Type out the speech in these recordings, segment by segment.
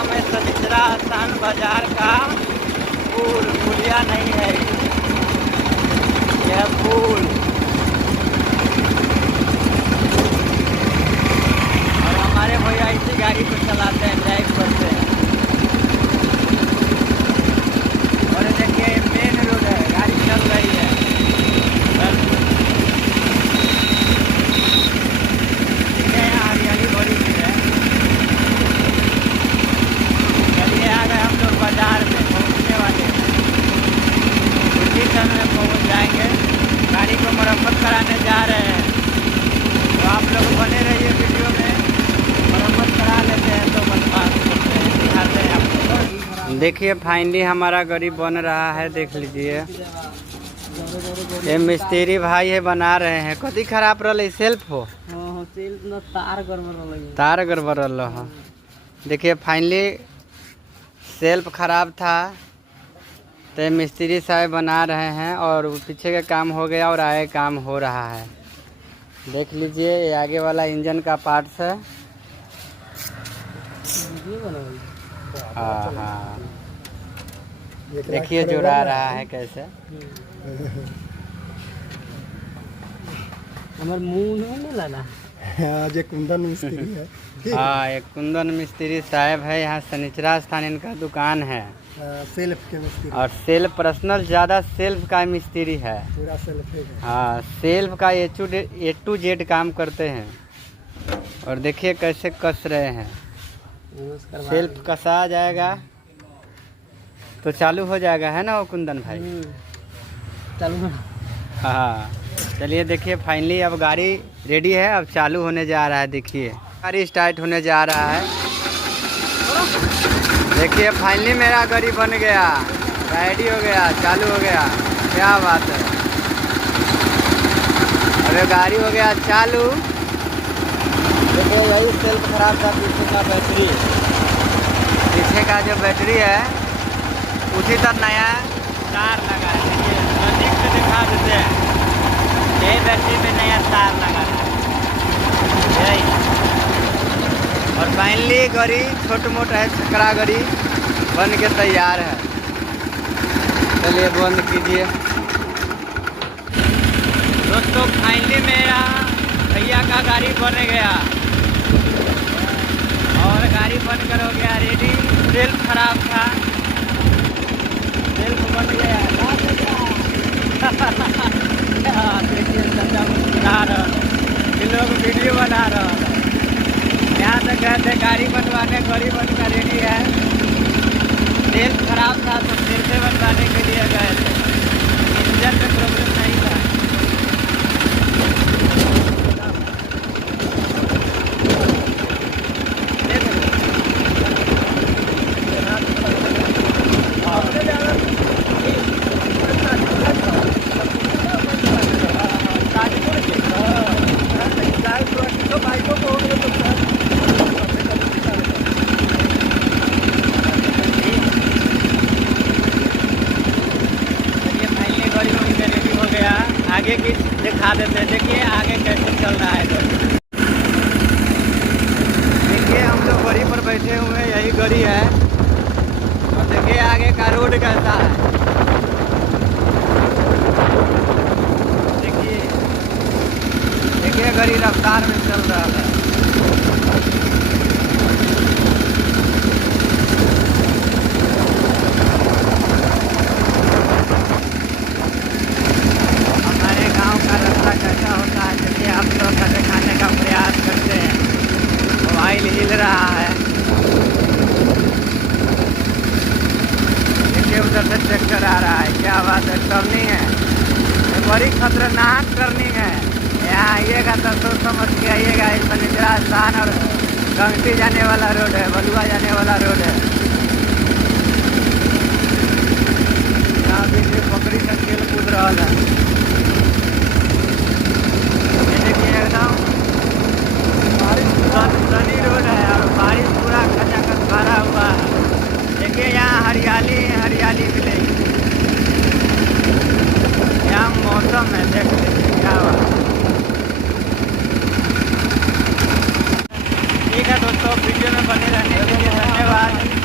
नाम है सनिचरा स्थान बाजार का पुलिया नहीं है, यह पुल। और हमारे भैया इसी गाड़ी को चलाते हैं, ड्राइव करते हैं। और ये देखिए मेन रोड है, गाड़ी चल रही है। यहाँ हरियाली बड़ी सी है। चलिए आ गए हम लोग बाजार में, पहुँचने वाले हैं। उसी समय पहुँच जाएंगे। गाड़ी को मरम्मत कराने जा रहे हैं, तो आप लोग बने रहिए वीडियो में। मरम्मत करा लेते हैं तो बस बात करते हैं, दिखाते हैं आपको। देखिए फाइनली हमारा गाड़ी बन रहा है, देख लीजिए। ये मिस्त्री भाई है, बना रहे हैं। कथी खराब रहा? सेल्फ हो, तार गड़बड़ रहा। देखिए फाइनली सेल्फ खराब था, तो मिस्त्री साहब बना रहे हैं। और पीछे का काम हो गया और आगे काम हो रहा है। देख लीजिए ये आगे वाला इंजन का पार्ट्स है। हाँ हाँ, देखिए जुड़ा रहा है कैसे। हमारे मुंह नहीं लाना। आज एक कुंदन मिस्त्री है। हाँ, एक कुंदन मिस्त्री साहब है, यहाँ सनिचरा स्थान इनका दुकान है। सेल्फ के मिस्त्री। और सेल्फ पर्सनल, ज़्यादा सेल्फ का मिस्त्री है, पूरा सेल्फ है। हाँ सेल्फ का A to Z काम करते हैं। और देखिए कैसे कस रहे हैं। सेल्फ कसा जाएगा तो चालू हो जाएगा, है ना वो कुंदन भाई? चालू। हाँ चलिए देखिए फाइनली अब गाड़ी रेडी है, अब चालू होने जा रहा है। देखिए गाड़ी स्टार्ट होने जा रहा है। देखिए फाइनली मेरा गाड़ी बन गया, रेडी हो गया, चालू हो गया। क्या बात है, अरे गाड़ी हो गया चालू। देखिए यही सेल्फ खराब था, पीछे का बैटरी, पीछे का जो बैटरी है उसी तरह नया तार लगा है। देखिए नज़दीक से दिखा देते हैं, यही बैटरी में नया तार लगा है यही। और फाइनली गाड़ी छोट मोट है, छकड़ा गाड़ी बन के तैयार है। चलिए बंद कीजिए। दोस्तों फाइनली मेरा भैया का गाड़ी बन गया, और गाड़ी बनकर हो गया रेडी। सेल्फ खराब था, सेल्फ बन गया। देखिए चाचा मुस्कुरा रहा, ये लोग वीडियो बना रहा। यहाँ तक गए थे गाड़ी बनवाने, गाड़ी बनकर रेडी है। सेल्फ खराब था तो सेल्फ बनवाने के लिए गए थे, इंजन में प्रॉब्लम नहीं था। आगे की दिखा देते हैं, देखिए आगे कैसे चल रहा है गाड़ी। देखिए हम लोग गाड़ी पर बैठे हुए हैं, यही गाड़ी है। और देखिए आगे का रोड कैसा है। देखिए देखिए गाड़ी रफ्तार में चल रहा है। कैसा होता है चलिए आप लोग का दिखाने का प्रयास करते हैं। मोबाइल हिल रहा है, देखिए उधर से ट्रैक्टर आ रहा है। क्या बात है, टर्निंग है, ये बड़ी खतरनाक टर्निंग है। यहाँ आइएगा तो सोच समझ के आइएगा। इस सनिचरा स्थान और गंगटी जाने वाला रोड है, बलुआ जाने वाला रोड है। यहाँ देखिए बकरी का खेल कूद रहा है। एकदम सनी रोड है और बारिश पूरा खचाखच भरा हुआ है। देखिए यहाँ हरियाली हरियाली मिलेगी। यहाँ मौसम है, देख लीजिए क्या बात। ठीक है दोस्तों, वीडियो में बने रहने के लिए धन्यवाद।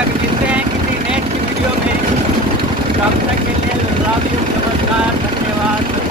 तक मिलते हैं किसी नेक्स्ट वीडियो में। तब तक के लिए लव यू, नमस्कार, धन्यवाद।